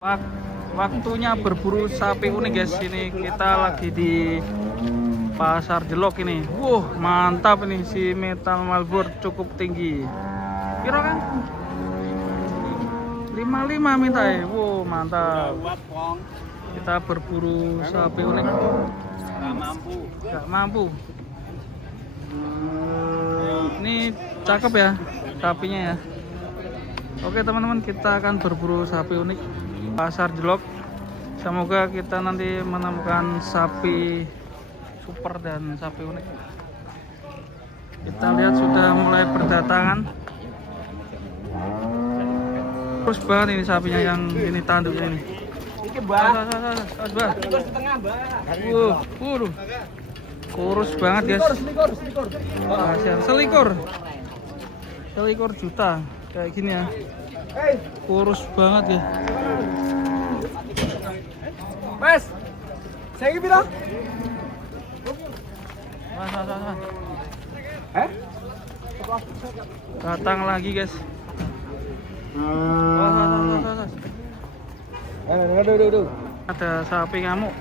Waktunya berburu sapi unik guys. Ini kita lagi di Pasar Jelok ini. Mantap ini, si metal Marlboro cukup tinggi. Kira kan 55 minta ya. Mantap. Kita berburu sapi unik. Gak mampu. Ini cakep ya sapinya ya. Oke teman-teman, kita akan berburu sapi unik Pasar Jelok. Semoga kita nanti menemukan sapi super dan sapi unik. Kita lihat sudah mulai berdatangan. Terus banget ini sapinya yang ini tanduknya ini. Kurus banget guys. Selikur juta kayak gini ya. Kurus banget ya. Mas, saya ini bilang. Datang lagi guys. Ada sapi ngamuk.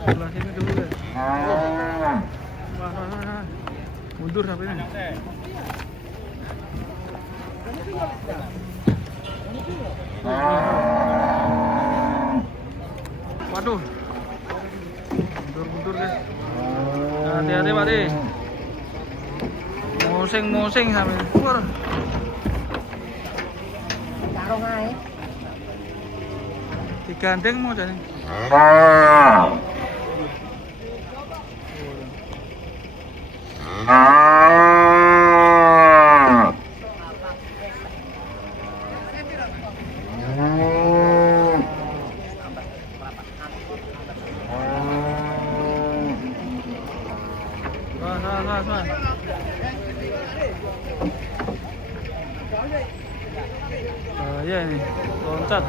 Sebelah sini dulu guys. Mundur sapinya. Waduh. Mundur guys. Hati-hati Pak De. Mosing sampai keluar. Karung ae. Digandeng mau jadi. Ya ini loncat.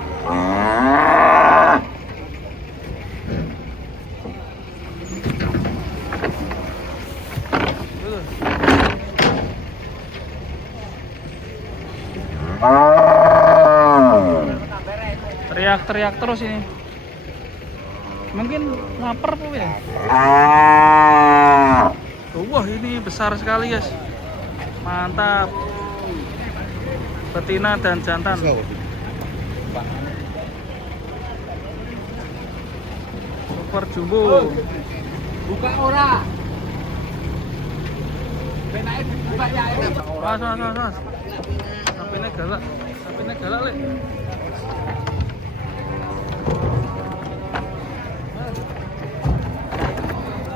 Teriak-teriak terus ini. Mungkin lapar tuh ya. Wah ini besar sekali guys. Mantap. Betina dan jantan. Super jumbo. Buka ora. Benake buka ya. Was. Sapinya galak lek.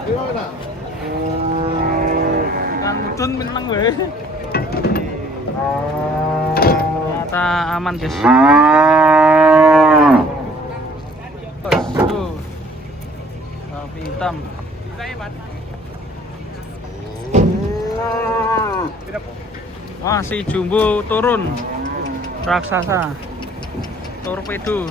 Gimana? Kan mudun menang wae. Ternyata aman guys. Tuh. Sapi hitam. Wah, si jumbo turun. Raksasa. Torpedo.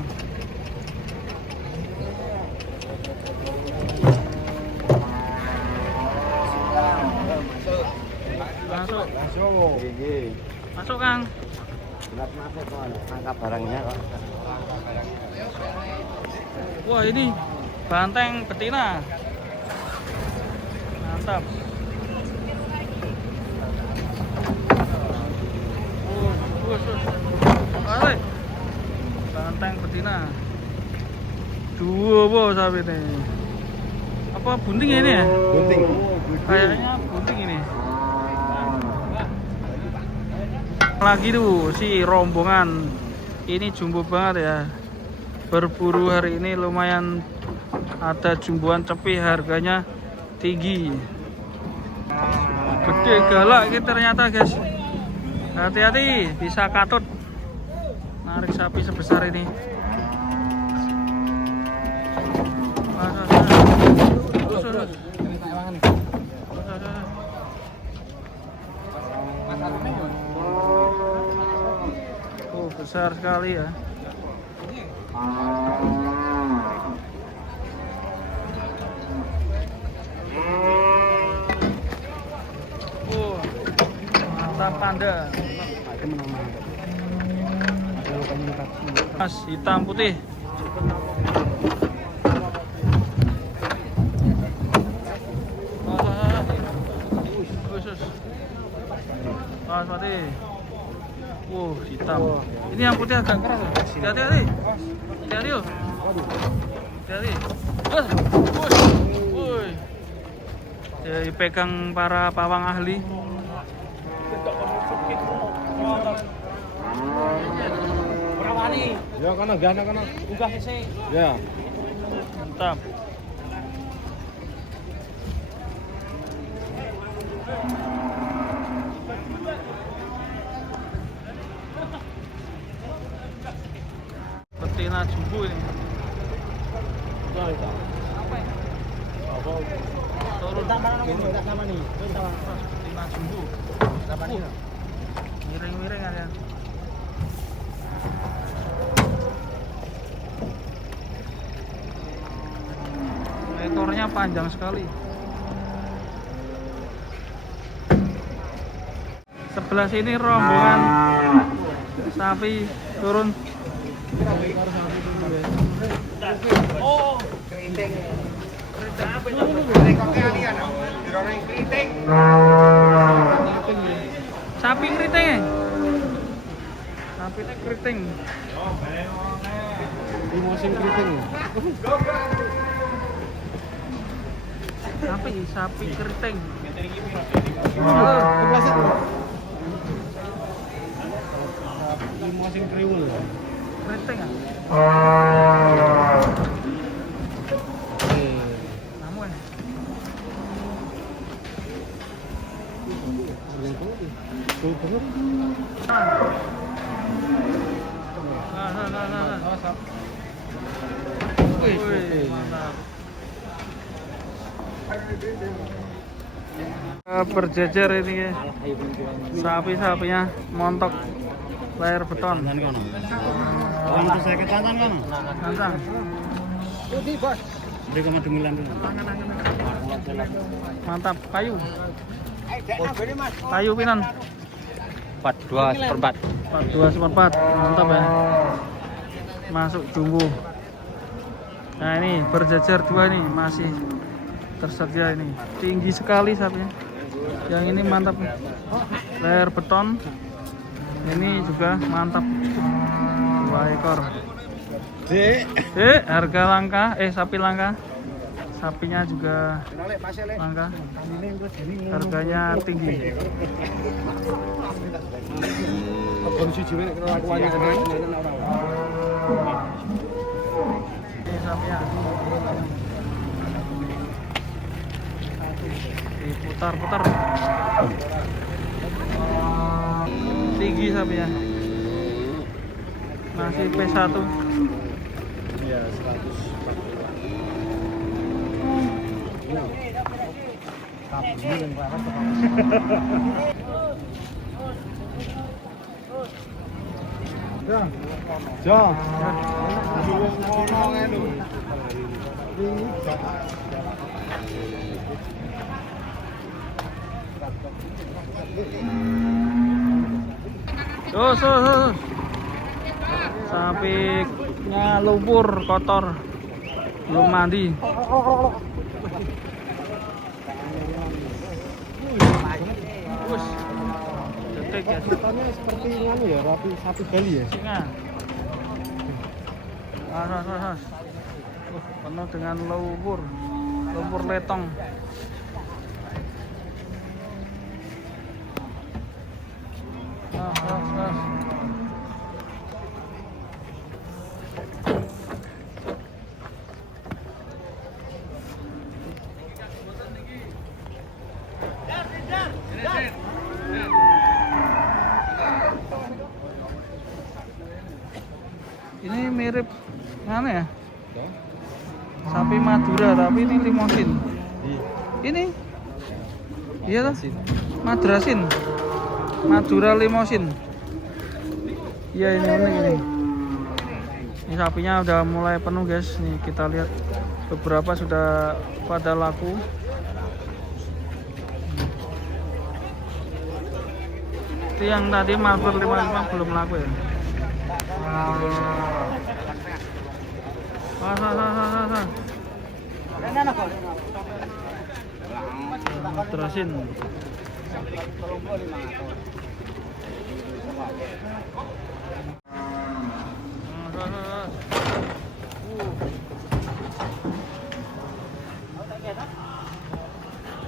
Masuk Kang. Masuk kok, angkat barangnya kok. Wah ini banteng betina. Mantap. Banteng betina. Dua bos sapi ini. Apa bunting ini ya? Bunting. Kayaknya bunting ini. Lagi tuh si rombongan ini jumbo banget ya. Berburu hari ini lumayan ada jumboan cepi, harganya tinggi. Gede galak ini ternyata guys. Hati-hati bisa katut narik sapi sebesar ini. Besar sekali ya. Mata panda. Mas hitam putih. Khusus. Mas mati. Hitam. Ini yang putih agak keras. Hati-hati. Hati-hati yuk. Hati-hati. Woi. Dipegang para pawang ahli. Ya kana gana kana. Unggah sih. Ya. Mantap. Betina jumbo ini. Apa ini? Turun. Betina jumbo. Miring-miring aja. Ekornya panjang sekali. Sebelah sini rombongan sapi turun. Oh, keriting. Sapi keriting ya? Sapi keriting. Di musim keriting. Sapi keriting. Di musim kriwul. Keriting ah? Kamu ya? Nah. Wih, mantap. Berjejer ini ya. Sapi-sapinya montok layar beton. Orang saya ke tangan kan? Gantang. Dia ke Mademilan dulu. Mantap, kayu. Kayu pinan. 42/4. 42/4. Mantap ya. Masuk jumbo. Nah, ini berjejer dua nih, masih tersedia ini. Tinggi sekali sapinya. Yang ini mantap. Layar beton. Ini juga mantap. 2 ekor. Harga langka, sapi langka. Sapinya juga langka. Harganya tinggi. Ini sapinya. Diputar-putar. Tinggi sapinya. Masih P1. Iya, 140. Ja. Terus. Sapinya lumpur, kotor, belum mandi. Detik ya. Katanya seperti anu ya, sapi Bali ya. Singa. Penuh dengan lumpur letong. Ini mirip mana ya? Sapi Madura tapi ini limosin. Ini iya toh? Madrasin. Madura limosin. Iya ini unik ini. Ini sapinya udah mulai penuh guys. Nih kita lihat beberapa sudah pada laku. Itu yang tadi Marlboro 55 belum laku ya. Terusin.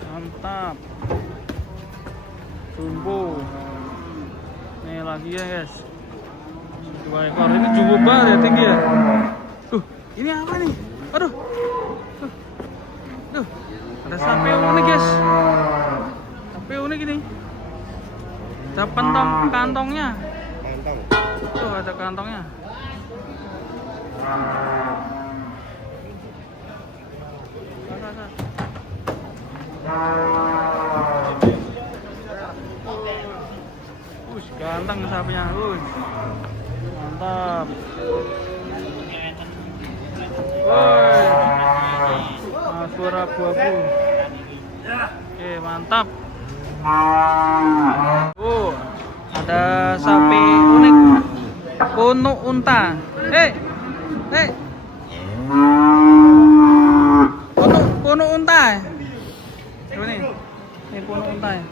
Mantap. Jumbo. Nih lagi ya guys. 2 ekor. Ini jumbo banget ya, tinggi ya. Tuh, ini apa nih? Aduh. Tuh. Ada sapi unik guys. Sapi unik ini. Ada kantongnya. Kantong. Tuh ada kantongnya. Ganteng sapinya. Mantap. Woi. Suara buahku. Oke, mantap. Ada sapi unik. Kuno unta. Kuno unta. Ini kuno unta ya.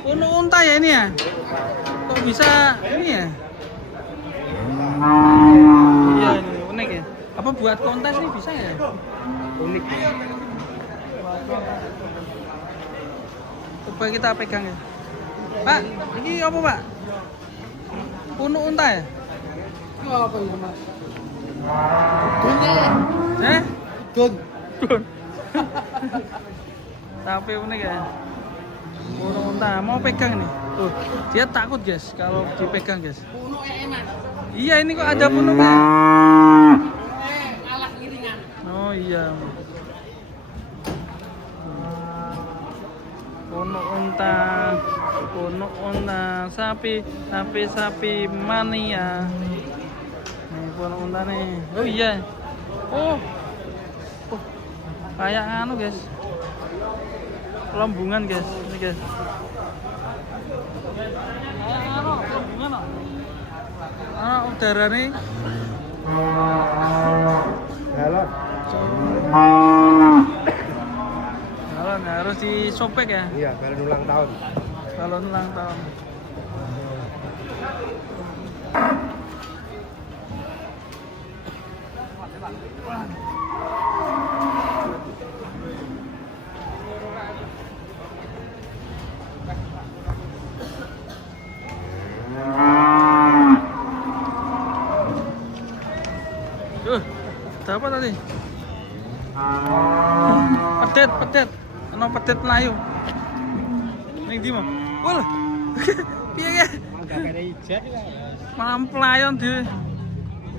Kuno unta ya ini ya. Kok bisa ini ya? Iya ini unik ya. Apa buat kontes nih bisa ya? Unik. Coba kita pegang ya. Pak, ini apa Pak? Kuno unta ya? Apa ini Mas? Gun. Sapi unik ya. Kuno unta, mau pegang nih. Tuh, dia takut guys kalau dipegang guys. Kuno enak. Iya ini kok ada punuknya. Ngalah iringan. Oh iya. Kuno unta, sapi mania. Nih kuno unta nih. Oh iya. Oh, kayak anu guys. Lombungan guys, ini guys. Lombungan loh. Udara nih. Galon harus disobek ya. Iya, galon ulang tahun. Galon ulang tahun. Apa tadi? Pedet. Ono pedet Melayu. Ning ndi, Mas? Wah. Piye ya? Malam pelayon dhewe.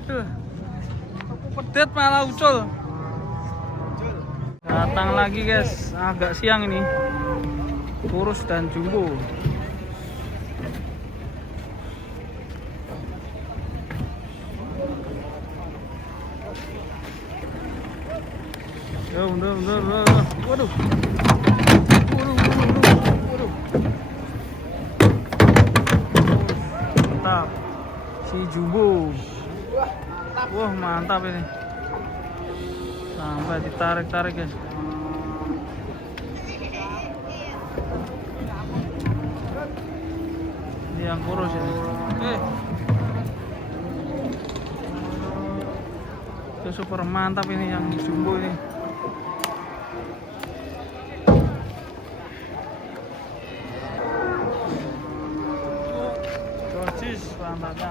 Tuh. Pedet malah ucul. Datang lagi, guys. Agak siang ini. Kurus dan jumbo. Bener. Waduh. Mantap. Si jumbo. Wah, mantap ini. Sampai ditarik-tarik, guys. Ini yang kurus ini. Itu super mantap ini yang jumbo ini. Mantapnya.